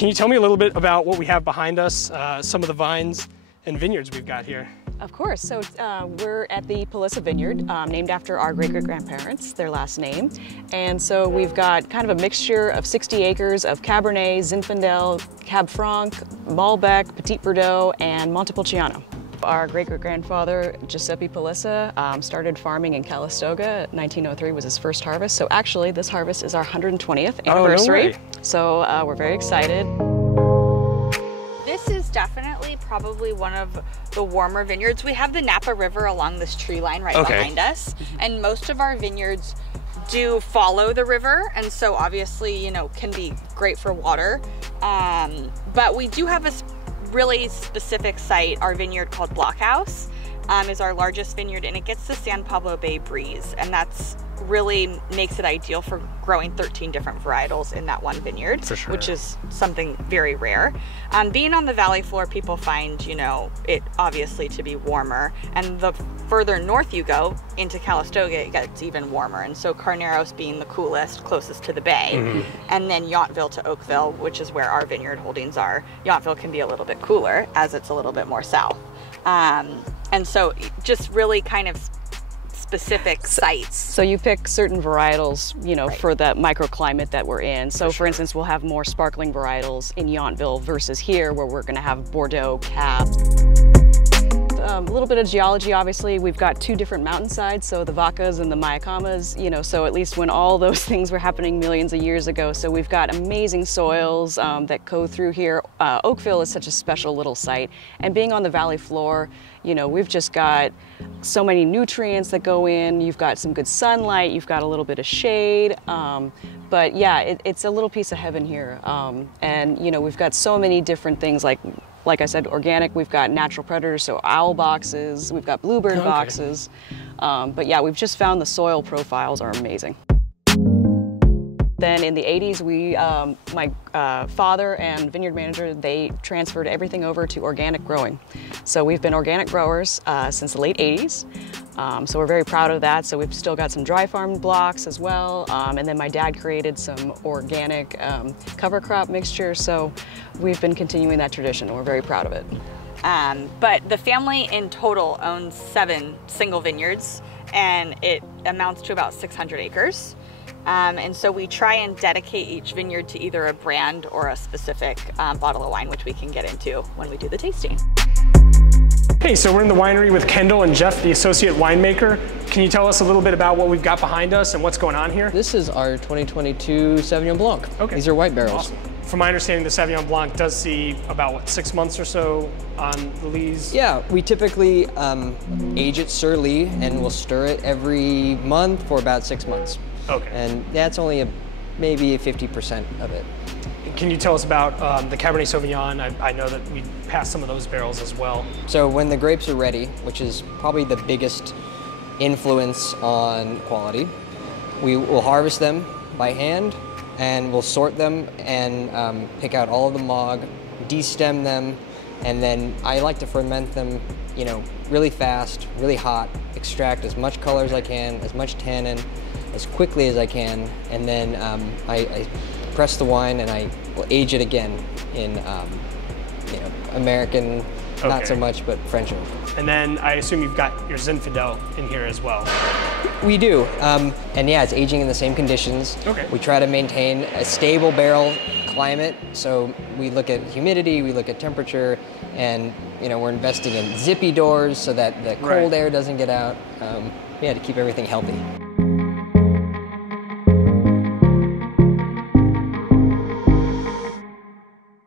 Can you tell me a little bit about what we have behind us, some of the vines and vineyards we've got here? Of course. So we're at the Pelissa vineyard, named after our great-great-grandparents, their last name. And so we've got kind of a mixture of 60 acres of Cabernet, Zinfandel, Cab Franc, Malbec, Petit Verdot, and Montepulciano. Our great-great-grandfather, Giuseppe Pelissa, started farming in Calistoga. 1903 was his first harvest. So actually, this harvest is our 120th anniversary. Oh, no way. So we're very excited. This is definitely probably one of the warmer vineyards. We have the Napa River along this tree line right behind us, and most of our vineyards do follow the river, and so obviously, you know, can be great for water. But we do have a really specific site. Our vineyard called Blockhouse is our largest vineyard, and it gets the San Pablo Bay breeze, and that's really makes it ideal for growing 13 different varietals in that one vineyard, which is something very rare. Being on the valley floor, people find, you know, it obviously to be warmer, and the further north you go into Calistoga, it gets even warmer. And so Carneros being the coolest, closest to the bay, and then Yountville to Oakville, which is where our vineyard holdings are. Yountville can be a little bit cooler as it's a little bit more south. And so just really kind of specific sites. So you pick certain varietals, you know, for that microclimate that we're in. So for instance, we'll have more sparkling varietals in Yountville versus here where we're gonna have Bordeaux, Cab. A little bit of geology, obviously. We've got two different mountainsides, so the Vacas and the Mayacamas, you know, so at least when all those things were happening millions of years ago. So we've got amazing soils that go through here. Oakville is such a special little site, and being on the valley floor, you know, we've just got so many nutrients that go in. You've got some good sunlight, you've got a little bit of shade, but yeah, it's a little piece of heaven here. And you know, we've got so many different things like I said, organic. We've got natural predators, so owl boxes. We've got bluebird boxes. But yeah, we've just found the soil profiles are amazing. Then in the 80s, my father and vineyard manager, they transferred everything over to organic growing. So we've been organic growers since the late 80s. So we're very proud of that. So we've still got some dry farm blocks as well. And then my dad created some organic cover crop mixture. So we've been continuing that tradition, and we're very proud of it. But the family in total owns 7 single vineyards, and it amounts to about 600 acres. And so we try and dedicate each vineyard to either a brand or a specific bottle of wine, which we can get into when we do the tasting. Hey, so we're in the winery with Kendall and Jeff, the associate winemaker. Can you tell us a little bit about what we've got behind us and what's going on here? This is our 2022 Sauvignon Blanc. Okay. These are white barrels. Awesome. From my understanding, the Sauvignon Blanc does see about, what, 6 months or so on the lees? Yeah, we typically age it sur lie, and we'll stir it every month for about 6 months. Okay. And that's only maybe 50% of it. Can you tell us about the Cabernet Sauvignon? I know that we passed some of those barrels as well. So when the grapes are ready, which is probably the biggest influence on quality, we will harvest them by hand, and we'll sort them and pick out all of the mog, destem them, and then I like to ferment them, you know, really fast, really hot, extract as much color as I can, as much tannin, as quickly as I can, and then I press the wine and I will age it again in, you know, American, not so much, but French oak. And then I assume you've got your Zinfandel in here as well. We do, and yeah, it's aging in the same conditions. Okay. We try to maintain a stable barrel climate, so we look at humidity, we look at temperature, and you know, we're investing in zippy doors so that the cold air doesn't get out. Yeah, to keep everything healthy.